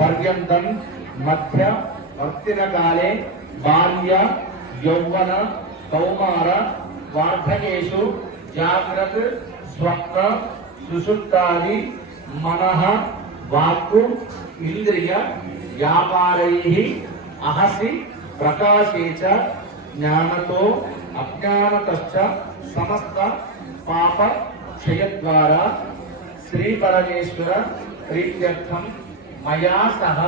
पर्यन्तं मध्य वर्तिन काले बाल्य यौवन कौमार वार्धकेषु जाग्रत स्वप्न सुषुप्तादि मनः वाक्कु इंद्रिय व्यापारैः अहसि प्रकाशे च ज्ञानतो अज्ञानतश्च समस्त पाप क्षयद्वारा श्री परमेश्वर प्रीत्यर्थम मया सह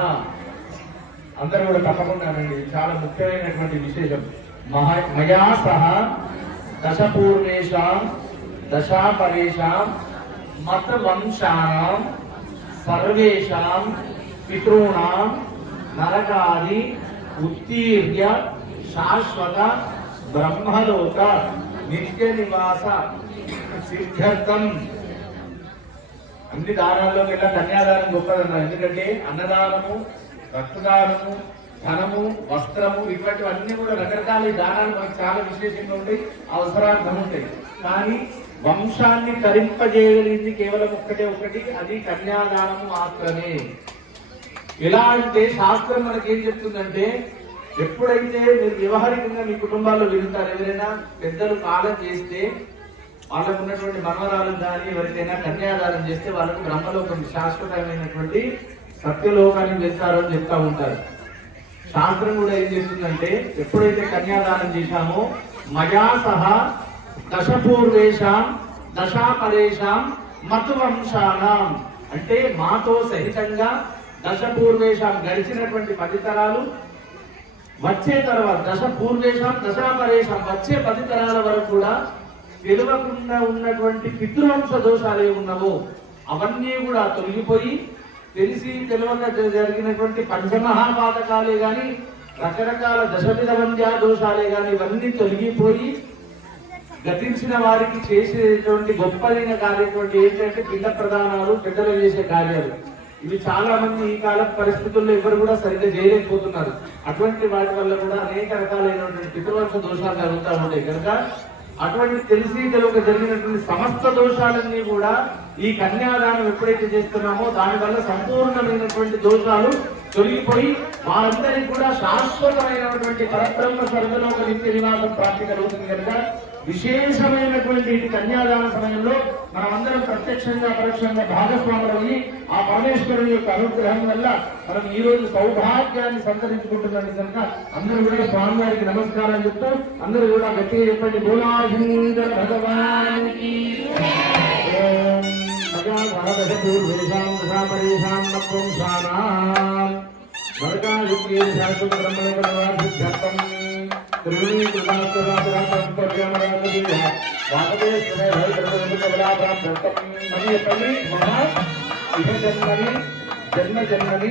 अंदर కూడా తప్పకుండానండి చాలా ముఖ్యమైనటువంటి విశేషం మయా సహ దశపూర్వేషాం దశాపరేషాం మత వంశానాం సర్వేషాం పితॄణాం నరకాది ఉత్తీర్య శాశ్వత బ్రహ్మలోక నిత్య నివాస సిద్ధ్యర్థం. అన్ని దానాల్లో కల్లా కన్యాదానం గొప్పదన్నారు. ఎందుకంటే అన్నదానము, రక్తదానము, ధనము, వస్త్రము ఇటువంటివన్నీ కూడా రకరకాల దానాలు మనకు చాలా విశేషంగా ఉంటాయి, అవసరార్థం ఉంటాయి. కానీ వంశాన్ని తరింపజేయగలిగింది కేవలం ఒకటి, అది కన్యాదానము మాత్రమే. ఎలా అంటే శాస్త్రం మనకేం చెప్తుందంటే, ఎప్పుడైతే మీరు వ్యవహారికంగా మీ కుటుంబాల్లో వెళ్తారు, ఎవరైనా పెద్దలు కాలం చేస్తే వాళ్ళకు ఉన్నటువంటి మనవరాలు కానీ ఎవరికైనా కన్యాదానం చేస్తే వాళ్ళకు బ్రహ్మలోకం శాశ్వతమైనటువంటి సత్యలోకానికి వెళ్తారు అని చెప్తా ఉంటారు. శాస్త్రం కూడా ఏం చెప్తుందంటే, ఎప్పుడైతే కన్యాదానం చేశామో మయా సహా దశపూర్వేషాం దశాపరేషాం మతువంశానాం, అంటే మాతో సహితంగా దశపూర్వేషాం గడిచినటువంటి 10 తరాలు, వచ్చే తర్వాత దశపూర్వేషాం దశాపరేషాం వచ్చే 10 తరాల వరకు కూడా తెలియకుండా ఉన్నటువంటి పితృవంశ దోషాలు ఏమున్నావో అవన్నీ కూడా తొలగిపోయి, తెలిసి తెలియక జరిగినటువంటి పంచమహాపాతకాలే గాని రకరకాల దశవిధ వంద్యా దోషాలే గాని ఇవన్నీ తొలగిపోయి గతించిన వారికి చేసేటువంటి గొప్పదైన కార్యటువంటి ఏంటంటే పిండ ప్రదానాలు, పెద్దలు చేసే కార్యాలు. ఇవి చాలా మంది ఈ కాల పరిస్థితుల్లో ఎవరు కూడా సరిగ్గా చేయలేకపోతున్నారు. అటువంటి వాటి వల్ల కూడా అనేక రకాలైనటువంటి పితృవంశ దోషాలు జరుగుతూ ఉంటాయి. కనుక అటువంటి తెలిసి తెలియక జరిగినటువంటి సమస్త దోషాలన్నీ కూడా ఈ కన్యాదానం ఎప్పుడైతే చేస్తున్నామో దానివల్ల సంపూర్ణమైనటువంటి దోషాలు తొలగిపోయి వారందరికీ కూడా శాశ్వతమైనటువంటి పరబ్రహ్మ స్వర్గలోక నిత్య నివాసం ప్రాప్తి కలుగుతుంది. కనుక విశేషమైనటువంటి కన్యాదాన సమయంలో మనమందరం ప్రత్యక్షంగా పరోక్షంగా భాగస్వాములయ్యి ఆ పరమేశ్వరుని యొక్క అనుగ్రహం వల్ల మనం ఈ రోజు సౌభాగ్యాన్ని సంతరించుకుంటున్నాం. కనుక అందరూ కూడా స్వామివారికి నమస్కారం చెప్తూ అందరూ కూడా గట్టిగా చెప్పండి, బోలాశంకర భగవానికి జన్మని